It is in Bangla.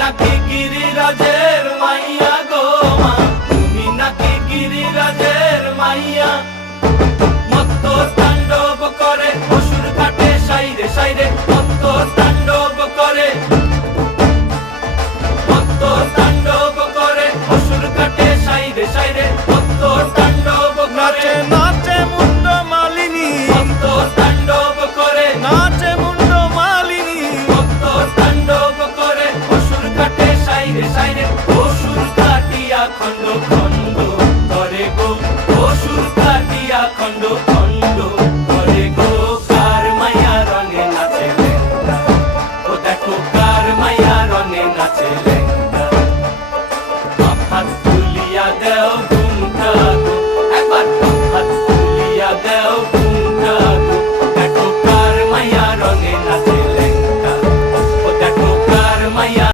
নাকি গিরিরাজের মাইয়া গো মা, তুমি নাকি গিরিরাজের মাইয়া। মত্ত তাণ্ডব করে অসুর ঘাটে সাইরে সাইরে, মত্ত